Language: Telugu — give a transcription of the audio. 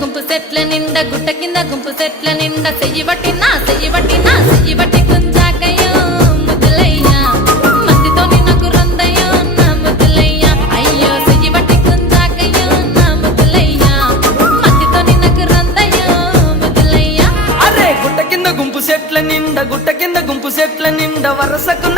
గుంపు సెట్ల నిండా గుట్ట కింద గుంపు సెట్ల నిండా చెయ్యి పట్టినా గుంజాకయ్యో ముద్దులయ్యా మందితో నాకు రందయ్యో నా ముద్దులయ్యా అయ్యో చెయ్యి పట్టి గుంజాకయ్యో నా ముద్దులయ్యా మందితో నాకు రందయ్యో ముద్దులయ్యా అరే గుట్ట కింద గుంపు సెట్ల నిండా వరసకు